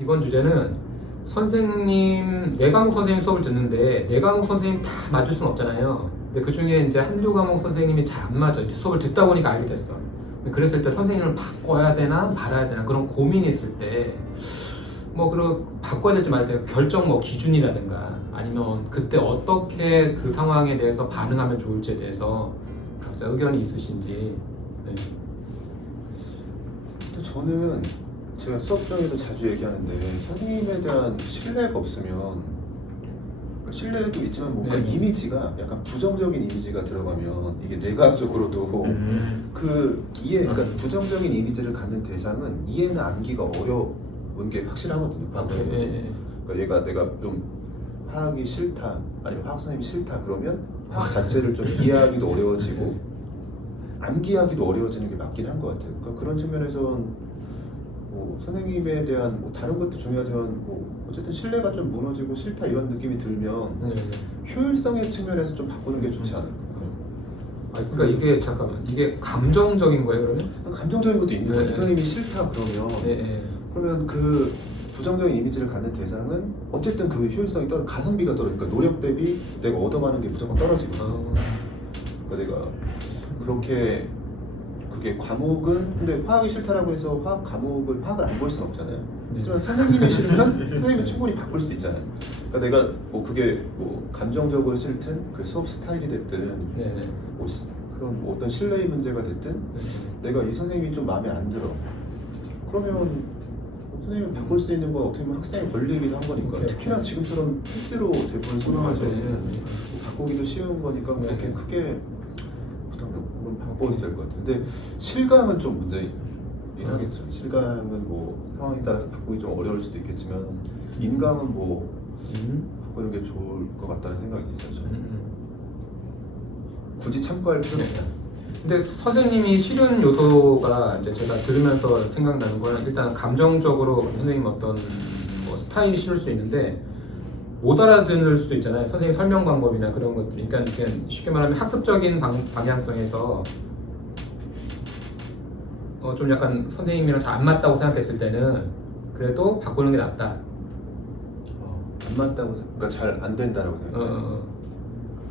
이번 주제는 선생님, 네 과목 선생님 수업을 듣는데 네 과목 선생님 다 맞을 수는 없잖아요. 근데 그 중에 이제 한두 과목 선생님이 잘 안 맞아. 이제 수업을 듣다 보니까 알게 됐어. 그랬을 때 선생님을 바꿔야 되나 말아야 되나 그런 고민이 있을 때 뭐 그런 바꿔야 될지 말아야 될지 결정 뭐 기준이라든가 아니면 그때 어떻게 그 상황에 대해서 반응하면 좋을지에 대해서 각자 의견이 있으신지. 네. 근데 저는 제가 수업 중에도 자주 얘기하는데 선생님에 대한 신뢰가 없으면 신뢰도 있지만 뭔가 네. 이미지가 약간 부정적인 이미지가 들어가면 이게 뇌과학적으로도 그 이해, 그러니까 부정적인 이미지를 갖는 대상은 이해나 암기가 어려운 게 확실하거든요. 과학적으로. 그러니까 얘가 내가 좀 화학이 싫다 아니면 화학 선생님이 싫다 그러면 화학 자체를 좀 이해하기도 어려워지고 암기하기도 어려워지는 게 맞긴 한 것 같아요. 그러니까 그런 측면에서는 뭐 선생님에 대한 뭐 다른 것도 중요하지만 뭐 어쨌든 신뢰가 좀 무너지고 싫다 이런 느낌이 들면 효율성의 측면에서 좀 바꾸는 게 좋지 않을까. 그러니까 이게 잠깐만 이게 감정적인 거예요 그러면? 감정적인 것도 있는 거예요. 네. 이 선생님이 싫다 그러면 그러면 그 부정적인 이미지를 갖는 대상은 어쨌든 그 효율성이 가성비가 떨어지니까 노력 대비 내가 얻어가는 게 무조건 떨어지거든요. 그러니까 내가 그렇게 그게 과목은 근데 화학이 싫다라고 해서 화학을 안 볼 수는 없잖아요. 하지만 선생님이 싫으면 선생님이 충분히 바꿀 수 있잖아요. 그러니까 내가 뭐 그게 뭐 감정적으로 싫든 그 수업 스타일이 됐든 뭐 그런 뭐 어떤 신뢰의 문제가 됐든 내가 이 선생님이 좀 마음에 안 들어. 그러면 선생님이 바꿀 수 있는 건 어떻게 보면 학생의 권리이기도 한 거니까 특히나 지금처럼 패스로 대부분 수능하서는 바꾸기도 쉬운 거니까 그렇게 크게 부담을 바꿔도 될 것 같아요. 근데 실강은 좀 문제긴 하겠죠. 실강은 뭐 상황에 따라서 바꾸기 좀 어려울 수도 있겠지만 인강은 뭐 바꾸는 게 좋을 것 같다는 생각이 있어요. 저는. 굳이 참고할 필요는 없다. 근데 선생님이 싫은 요소가 이제 제가 들으면서 생각나는 거는 일단 감정적으로 선생님 어떤 뭐 스타일이 싫을 수 있는데 못 알아들을 수도 있잖아요. 선생님 설명 방법이나 그런 것들이. 그러니까 쉽게 말하면 학습적인 방향성에서 좀 약간 선생님이랑 잘 안 맞다고 생각했을 때는 그래도 바꾸는 게 낫다. 안 맞다고 그러니까 잘 안 된다라고 생각해요.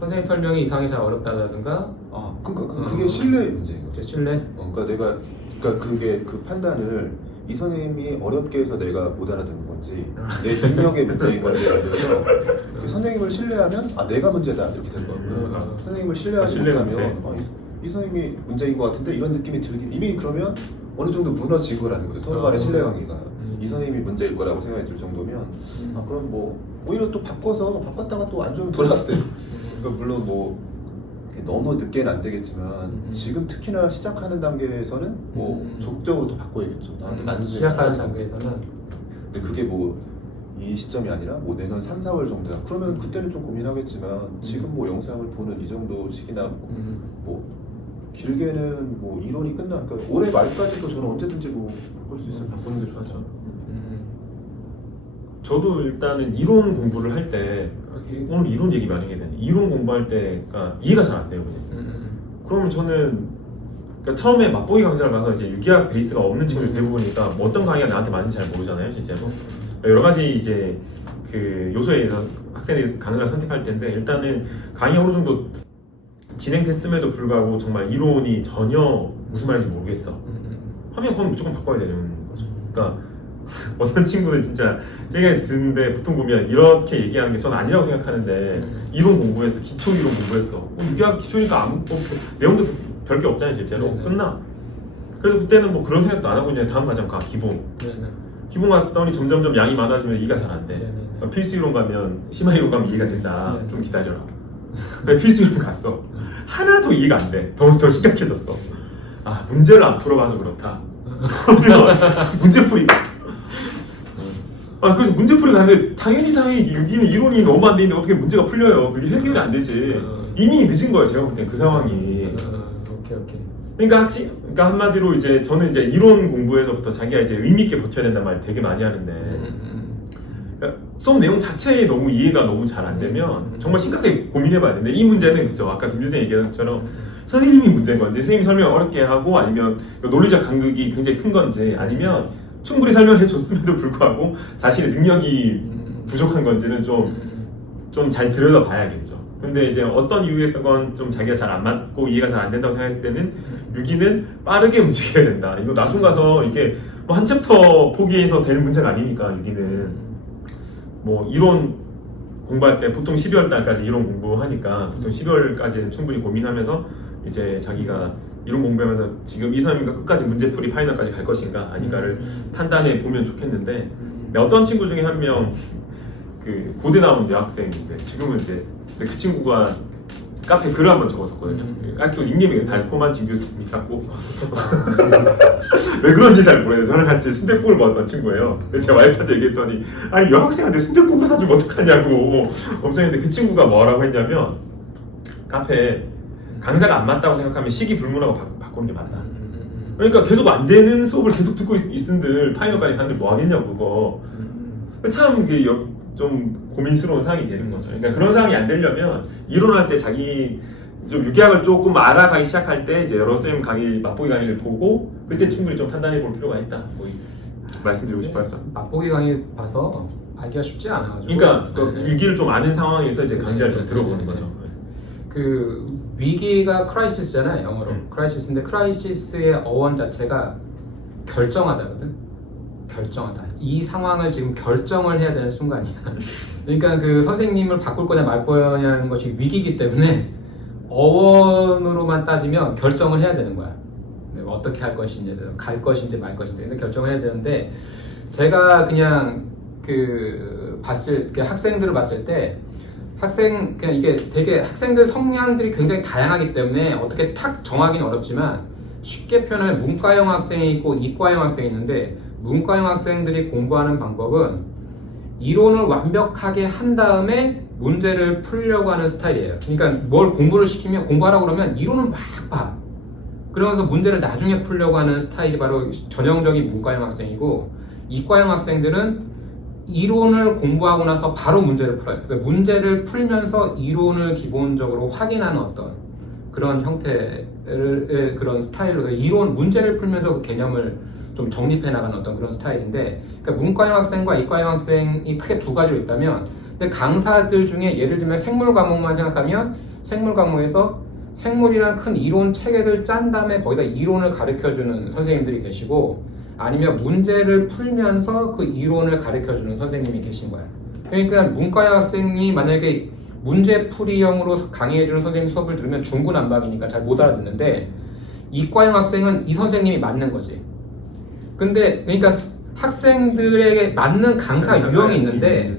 선생님 설명이 이상하게 잘 어렵다든가. 그러니까 그게 신뢰의 문제인 거죠. 신뢰. 그러니까 그게 그 판단을 이 선생님이 어렵게 해서 내가 못 알아듣는 건지 내 능력의 문제인 건지 알려서 그 선생님을 신뢰하면 내가 문제다 이렇게 될 거고요. 선생님을 신뢰하지 못하면 이 선생님이 문제인 것 같은데 이런 느낌이 들긴 이미 그러면 어느 정도 무너지고라는 거죠. 서로 간의 신뢰관계가 이 선생님이 문제일 거라고 생각이 들 정도면 그럼 뭐 오히려 또 바꿨다가 또 안 좋으면 돌아가도 돼요. 그러니까 물론 뭐 너무 늦게는 안 되겠지만 지금 특히나 시작하는 단계에서는 뭐 적극적으로 더 바꿔야겠죠. 나한테 맞는 시작하는 단계에서는. 근데 그게 뭐 이 시점이 아니라 뭐 내년 3, 4월 정도야. 그러면 그때는 좀 고민하겠지만 지금 뭐 영상을 보는 이 정도 시기나 뭐 길게는 뭐 이론이 끝나니까 올해 말까지도 저는 언제든지 뭐 바꿀 수 있으면 바꾸는 게 좋죠. 저도 일단은 이론 공부를 할 때 오늘 이론 얘기 많이 하게 되네. 이론 공부할 때가 이해가 잘 안 돼요, 그냥. 그러면 저는 그러니까 처음에 맛보기 강좌를 가서 이제 유기학 베이스가 없는 친구들 대부분이니까 뭐 어떤 강의가 나한테 맞는지 잘 모르잖아요, 실제로. 여러 가지 이제 그 요소에 의해서 학생들이 강의를 선택할 텐데 일단은 강의 어느 정도 진행됐음에도 불구하고 정말 이론이 전혀 무슨 말인지 모르겠어. 하면 그건 무조건 바꿔야 되는 거죠. 그러니까 어떤 친구들 진짜 얘기 듣는데 보통 보면 이렇게 얘기하는 게 전 아니라고 생각하는데 이론 공부했어, 기초 이론 공부했어. 유기학 기초니까 내용도 별게 없잖아요, 실제로. 끝나. 그래서 그때는 뭐 그런 생각도 안 하고 그냥 다음 과정 가, 기본. 기본 갔더니 점점점 양이 많아지면 이해가 잘 안 돼. 필수 이론 가면 심화 이론 가면 이해가 된다. 좀 기다려라. 필수 이론 갔어. 하나도 이해가 안 돼. 더 심각해졌어. 문제를 안 풀어봐서 그렇다. 문제풀이. 그래서 문제풀이 가는데 당연히 유기는 이론이 너무 안 돼 있는데 어떻게 문제가 풀려요. 그게 해결이 안 되지. 이미 늦은 거예요, 제가 볼 땐 그 상황이. 오케이. 그러니까 한마디로 이제 저는 이제 이론 공부에서부터 자기가 이제 의미 있게 버텨야 된다는 말 되게 많이 하는데 그러니까 수업 내용 자체에 너무 이해가 너무 잘 안 되면 정말 심각하게 고민해봐야 되는데 이 문제는 그죠. 아까 김준생 얘기한 것처럼 선생님이 문제인 건지 선생님이 설명을 어렵게 하고 아니면 논리적 간극이 굉장히 큰 건지 아니면 충분히 설명해 줬음에도 불구하고 자신의 능력이 부족한 건지는 좀 잘 들여다봐야겠죠. 근데 이제 어떤 이유에서건 좀 자기가 잘 안 맞고 이해가 잘 안 된다고 생각했을 때는 유기는 빠르게 움직여야 된다. 이거 나중 가서 이게 뭐 한 챕터 포기해서 될 문제가 아니니까 유기는 뭐 이론 공부할 때 보통 12월 달까지 이론 공부하니까 보통 12월까지는 충분히 고민하면서 이제 자기가 이론 공부하면서 지금 이 선생님과 끝까지 문제풀이 파이널까지 갈 것인가 아닌가를 판단해 보면 좋겠는데 어떤 친구 중에 한 명 그 고대 나온 여학생인데 지금은 이제 그 친구가 카페 글을 한번 적었었거든요. 학교 닉네임이 달콤한 진규쌤이라고. 왜 그런지 잘 모르겠어요. 저랑 같이 순댓국을 먹었던 친구예요. 제가 와이프한테 얘기했더니 아니 여학생한테 순댓국을 사주면 어떡하냐고 엄청 했는데 그 친구가 뭐라고 했냐면 카페에 강사가 안 맞다고 생각하면 시기 불문하고 바꾸는 게 맞다. 그러니까 계속 안 되는 수업을 계속 듣고 있은들 파이널까지 가는데 뭐 하겠냐고 그거. 참 좀 고민스러운 상황이 되는 거죠. 그러니까 그런 상황이 안 되려면 이론할 때 자기 좀 유기학을 조금 알아가기 시작할 때 이제 여러 쌤 강의 맛보기 강의를 보고 그때 충분히 좀 판단해 볼 필요가 있다. 뭐 말씀드리고 싶어요. 맛보기 강의 봐서 알기가 쉽지 않아가지고. 그러니까 위기를 좀 아는 상황에서 이제 강좌를 좀 들어보는 거죠. 그 위기가 크라이시스잖아요, 영어로. 크라이시스인데 크라이시스의 어원 자체가 결정하다거든. 결정하다. 이 상황을 지금 결정을 해야 되는 순간이야. 그러니까 그 선생님을 바꿀 거냐 말 거냐는 것이 위기이기 때문에 어원으로만 따지면 결정을 해야 되는 거야. 어떻게 할 것인지, 갈 것인지 말 것인지 근데 결정을 해야 되는데 제가 그냥 학생들을 봤을 때 그냥 이게 되게 학생들 성향들이 굉장히 다양하기 때문에 어떻게 탁 정하기는 어렵지만 쉽게 표현하면 문과형 학생이 있고 이과형 학생이 있는데 문과형 학생들이 공부하는 방법은 이론을 완벽하게 한 다음에 문제를 풀려고 하는 스타일이에요. 그러니까 뭘 공부하라고 그러면 이론을 막 봐. 그러면서 문제를 나중에 풀려고 하는 스타일이 바로 전형적인 문과형 학생이고 이과형 학생들은 이론을 공부하고 나서 바로 문제를 풀어요. 그래서 문제를 풀면서 이론을 기본적으로 확인하는 어떤 그런 형태의 그런 스타일로 문제를 풀면서 그 개념을 좀 정립해 나가는 어떤 그런 스타일인데 그러니까 문과형 학생과 이과형 학생이 크게 두 가지로 있다면 근데 강사들 중에 예를 들면 생물 과목만 생각하면 생물 과목에서 생물이란 큰 이론 체계를 짠 다음에 거기다 이론을 가르쳐주는 선생님들이 계시고 아니면 문제를 풀면서 그 이론을 가르쳐주는 선생님이 계신 거야. 그러니까 문과형 학생이 만약에 문제풀이형으로 강의해주는 선생님 수업을 들으면 중구난방이니까 잘 못 알아듣는데 이과형 학생은 이 선생님이 맞는 거지. 근데 그러니까 학생들에게 맞는 강사 유형이 있는데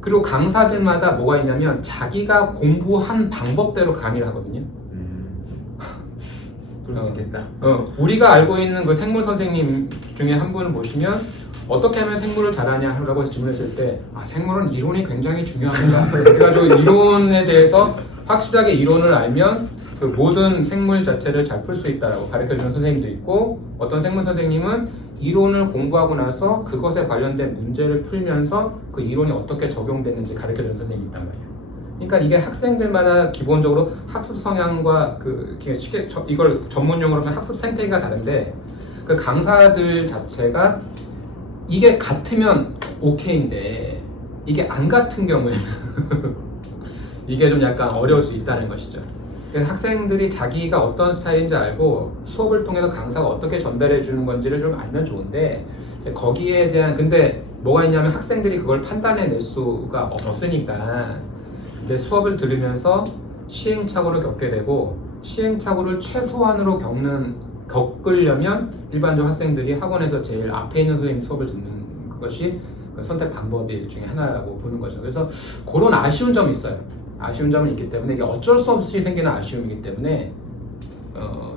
그리고 강사들마다 뭐가 있냐면 자기가 공부한 방법대로 강의를 하거든요. 그럴 수 있겠다. 우리가 알고 있는 그 생물 선생님 중에 한 분을 보시면 어떻게 하면 생물을 잘하냐 라고 질문했을 때 생물은 이론이 굉장히 중요합니다. 그래가지고 이론에 대해서 확실하게 이론을 알면 그 모든 생물 자체를 잘 풀 수 있다라고 가르쳐주는 선생님도 있고 어떤 생물 선생님은 이론을 공부하고 나서 그것에 관련된 문제를 풀면서 그 이론이 어떻게 적용되는지 가르쳐주는 선생님이 있단 말이에요. 그러니까 이게 학생들마다 기본적으로 학습 성향과 쉽게 이걸 전문용어로 하면 학습 생태계가 다른데 그 강사들 자체가 이게 같으면 오케이인데 이게 안 같은 경우에는 이게 좀 약간 어려울 수 있다는 것이죠. 그래서 학생들이 자기가 어떤 스타일인지 알고 수업을 통해서 강사가 어떻게 전달해 주는 건지를 좀 알면 좋은데 거기에 대한 근데 뭐가 있냐면 학생들이 그걸 판단해낼 수가 없으니까 이제 수업을 들으면서 시행착오를 겪게 되고 시행착오를 최소한으로 겪으려면 일반적으로 학생들이 학원에서 제일 앞에 있는 선생님 수업을 듣는 것이 선택 방법일 중에 하나라고 보는 거죠. 그래서 그런 아쉬운 점이 있어요. 아쉬운 점은 있기 때문에 이게 어쩔 수 없이 생기는 아쉬움이기 때문에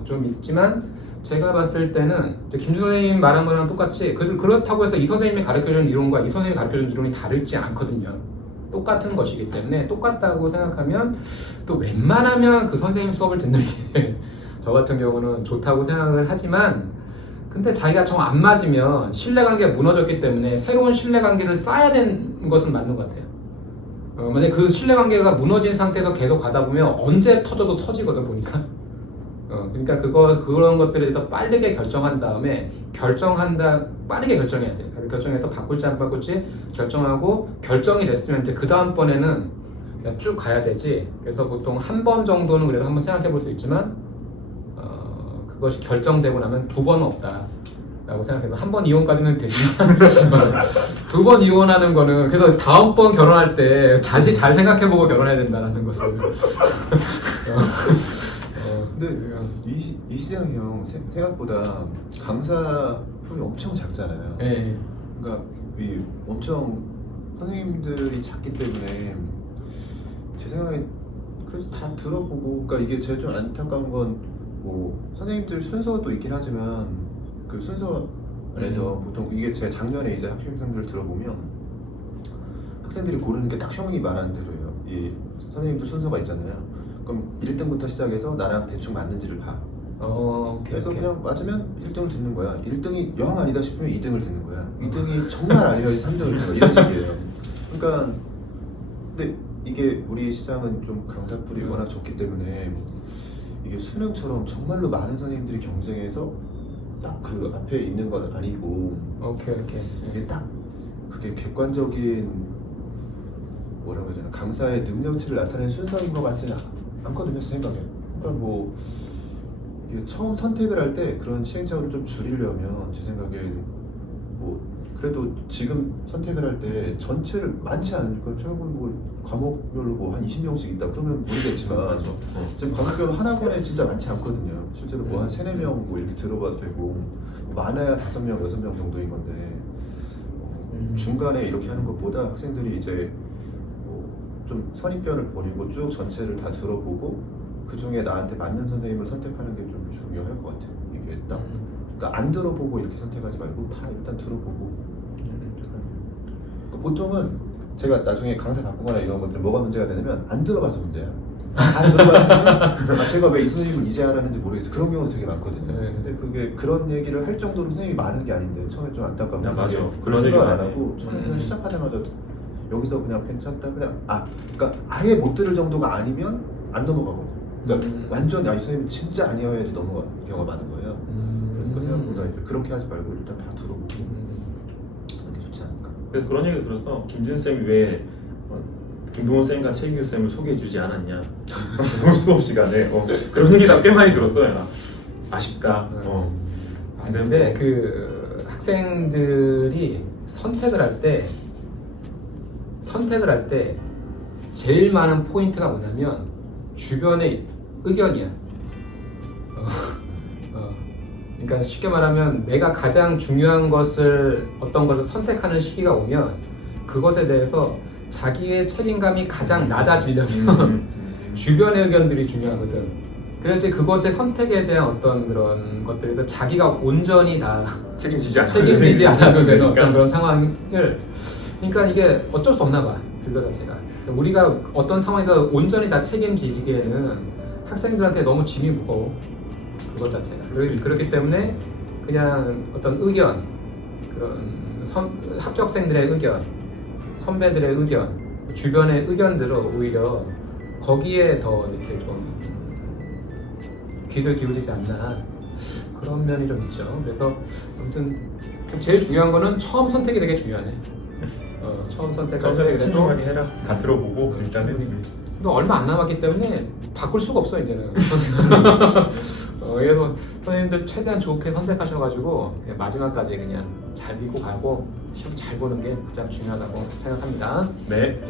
좀 있지만 제가 봤을 때는 김 선생님 말한 거랑 똑같이 그렇다고 해서 이 선생님이 가르쳐주는 이론과 이 선생님이 가르쳐주는 이론이 다르지 않거든요. 똑같은 것이기 때문에 똑같다고 생각하면 또 웬만하면 그 선생님 수업을 듣는 게 저 같은 경우는 좋다고 생각을 하지만 근데 자기가 정 안 맞으면 신뢰관계가 무너졌기 때문에 새로운 신뢰관계를 쌓아야 되는 것은 맞는 것 같아요. 만약에 그 신뢰관계가 무너진 상태에서 계속 가다 보면 언제 터져도 터지거든 보니까 그러니까 그런 것들에 대해서 빠르게 결정한 다음에 빠르게 결정해야 돼요. 결정해서 바꿀지 안 바꿀지 결정하고 결정이 됐으면 이제 그 다음번에는 그냥 쭉 가야 되지. 그래서 보통 한 번 정도는 그래도 한번 생각해 볼 수 있지만 그것이 결정되고 나면 두 번은 없다. 라고 생각해서 한 번 이혼까지는 되지만 두 번 이혼하는 거는 그래서 다음번 결혼할 때 자세히 잘 생각해보고 결혼해야 된다는 것을 근데 이 시장이 형 생각보다 강사 풀이 엄청 작잖아요. 네. 그러니까 이 엄청 선생님들이 작기 때문에 제 생각에 그래서 다 들어보고 그러니까 이게 제가 좀 안타까운 건 뭐 선생님들 순서도 있긴 하지만 그 순서 안에서 보통 이게 제 작년에 이제 학생들을 들어보면 학생들이 고르는 게 딱 형이 말하는 대로예요. 이 선생님들 순서가 있잖아요. 그럼 1등부터 시작해서 나랑 대충 맞는지를 봐. 오케이, 그래서 오케이. 그냥 맞으면 1등을 듣는 거야. 1등이 영 아니다 싶으면 2등을 듣는 거야. 2등이 정말 아니어야지 3등을 듣는 거야. 이런 식이에요. 그러니까 근데 이게 우리 시장은 좀 강사풀이 워낙 적기 때문에 이게 수능처럼 정말로 많은 선생님들이 경쟁해서 딱 그 앞에 있는 건 아니고 오케이. 이게 딱 그게 객관적인 뭐라고 해야 되나 강사의 능력치를 나타내는 순서인 것 같지는 않거든요 제 생각에. 그러니까 뭐 이게 처음 선택을 할 때 그런 시행착오를 좀 줄이려면 제 생각엔 뭐 그래도 지금 선택을 할 때 전체를 많지 않으니까 제가 뭐 과목별로 뭐 한 20명씩 있다 그러면 모르겠지만 지금 과목별로 한 학원에 진짜 많지 않거든요. 실제로 뭐 한 3-4명 뭐 이렇게 들어봐도 되고 많아야 5명, 6명 정도인 건데 중간에 이렇게 하는 것보다 학생들이 이제 뭐 좀 선입견을 버리고 쭉 전체를 다 들어보고 그 중에 나한테 맞는 선생님을 선택하는 게 좀 중요할 것 같아요. 이게 딱 그러니까 안 들어보고 이렇게 선택하지 말고 다 일단 들어보고 그러니까 보통은 제가 나중에 강사 바꾸거나 이런 것들 뭐가 문제가 되냐면 안 들어봐서 문제야. 다 들어봤으면 제가 왜 이 선생님을 이제 알았는지 모르겠어. 그런 경우도 되게 많거든요. 근데 그게 그런 얘기를 할 정도로 선생님이 많은 게 아닌데 처음에 좀 안타까운 게 맞아. 그런 생각을 얘기 안 하고 처음에 그냥 시작하자마자 여기서 그냥 괜찮다 그냥 그러니까 아예 못 들을 정도가 아니면 안 넘어가거든요. 그러니까 완전 이 선생님 진짜 아니어야지 넘어가는 경우가 많은 거예요. 그러니까 생각보다 이제 그렇게 하지 말고 일단 다 들어보고 그게 좋지 않을까. 그래서 그런 얘기 들었어. 김준 쌤이 왜 김동원 쌤과 최인규 쌤을 소개해주지 않았냐 수업 시간에 그런 얘기 나 꽤 많이 들었어요. 아쉽다. 근데 그 학생들이 선택을 할 때 제일 많은 포인트가 뭐냐면 주변의 의견이야. 그러니까 쉽게 말하면 내가 가장 중요한 어떤 것을 선택하는 시기가 오면 그것에 대해서 자기의 책임감이 가장 낮아지려면 주변의 의견들이 중요하거든. 그래서 그것의 선택에 대한 어떤 그런 것들에도 자기가 온전히 다 책임지지 않아도 되는 어떤 그런 상황을 그러니까 이게 어쩔 수 없나 봐. 그거 자체가 우리가 어떤 상황에서 온전히 다 책임지기에는 학생들한테 너무 짐이 무거워. 그것 자체가 그렇기 때문에 그냥 어떤 의견 그런 합격생들의 의견 선배들의 의견 주변의 의견들을 오히려 거기에 더 이렇게 좀 귀를 기울이지 않나 그런 면이 좀 있죠. 그래서 아무튼 제일 중요한 거는 처음 선택이 되게 중요하네. 처음 선택할 때 신중하게 해라. 다 들어보고 일단은 또 얼마 안 남았기 때문에 바꿀 수가 없어 이제는. 그래서 선생님들 최대한 좋게 선택하셔가지고 마지막까지 그냥 잘 믿고 가고 시험 잘 보는 게 가장 중요하다고 생각합니다. 네.